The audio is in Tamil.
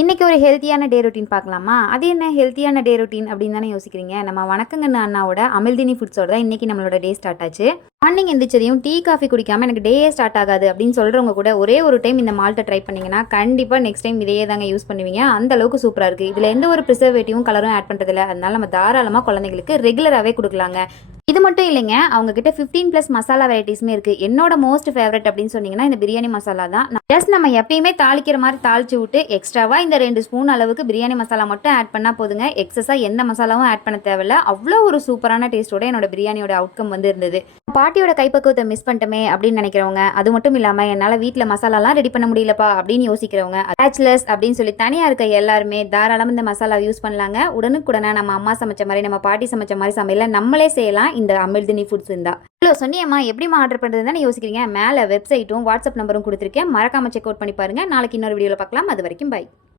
இன்னைக்கு ஒரு ஹெல்த்தியான டே ரொட்டீன் பார்க்கலாமா? அது என்ன ஹெல்த்தியான டே ரொட்டீன் அப்படின்னு தானே யோசிக்கிறீங்க. நம்ம வணக்கங்கண்ணு அண்ணாவோட அமிழ்தினி ஃபுட்ஸோட தான் இன்னைக்கு நம்மளோட டே ஸ்டார்ட் ஆச்சு. மார்னிங் எந்திரிச்சதையும் டீ காஃபி குடிக்காம எனக்கு டேயே ஸ்டார்ட் ஆகாது அப்படின்னு சொல்றவங்க கூட ஒரே ஒரு டைம் இந்த மால்ட்டை ட்ரை பண்ணீங்கன்னா கண்டிப்பா நெக்ஸ்ட் டைம் இதையே தாங்க யூஸ் பண்ணுவீங்க. அந்த அளவுக்கு சூப்பரா இருக்கு. இதுல எந்த ஒரு ப்ரிசர்வேட்டிவும் கலரும் ஆட் பண்றது இல்லை. அதனால நம்ம தாராளமா குழந்தைங்களுக்கு ரெகுலராகவே கொடுக்கலாங்க. இது மட்டும் இல்லைங்க, அவங்க கிட்ட 15+ மசாலா வெரைட்டிஸுமே இருக்கு. என்னோட மோஸ்ட் ஃபேவரட் அப்படின்னு சொன்னீங்கன்னா இந்த பிரியாணி மசாலா தான். ஜஸ்ட் நம்ம எப்பயுமே தாளிக்கிற மாதிரி தாளிச்சு விட்டு எக்ஸ்ட்ராவா இந்த 2 ஸ்பூன் அளவுக்கு பிரியாணி மசாலா மட்டும் ஆட் பண்ணா போதுங்க. எக்ஸஸா எந்த மசாலாவும் ஆட் பண்ண தேவையில்ல. அவ்வளோ ஒரு சூப்பரான டேஸ்டோட என்னோட பிரியாணியோட அவுட்கம் வந்து இருந்தது. பாட்டியோட கைப்பக்குவத்தை மிஸ் பண்ணிட்டோமே அப்படின்னு நினைக்கிறவங்க, அது மட்டும் இல்லாம என்னால் வீட்டில் மசாலாலாம் ரெடி பண்ண முடியலப்பா அப்படின்னு யோசிக்கிறவங்க, பேச்சுலர்ஸ் அப்படின்னு சொல்லி தனியாக இருக்க எல்லாருமே தாராளமாக இந்த மசாலா யூஸ் பண்ணலாங்க. உடனுக்குடனே நம்ம அம்மா சமைச்ச மாதிரி நம்ம பாட்டி சமைச்ச மாதிரி சமையல நம்மளே செய்யலாம் இந்த அமிர்தினி ஃபுட்ஸ் இருந்தா. இவ்வளோ சொன்னியம்மா எப்படிமா ஆர்டர் பண்ணுறதுன்னு யோசிக்கிறீங்க? மேலே வெப்சைட்டும் வாட்ஸ்அப் நம்பரும் கொடுத்துருக்கேன். மறக்காம செக் அவுட் பண்ணி பாருங்க. நாளைக்கு இன்னொரு வீடியோவில் பார்க்கலாம். அது வரைக்கும் பை.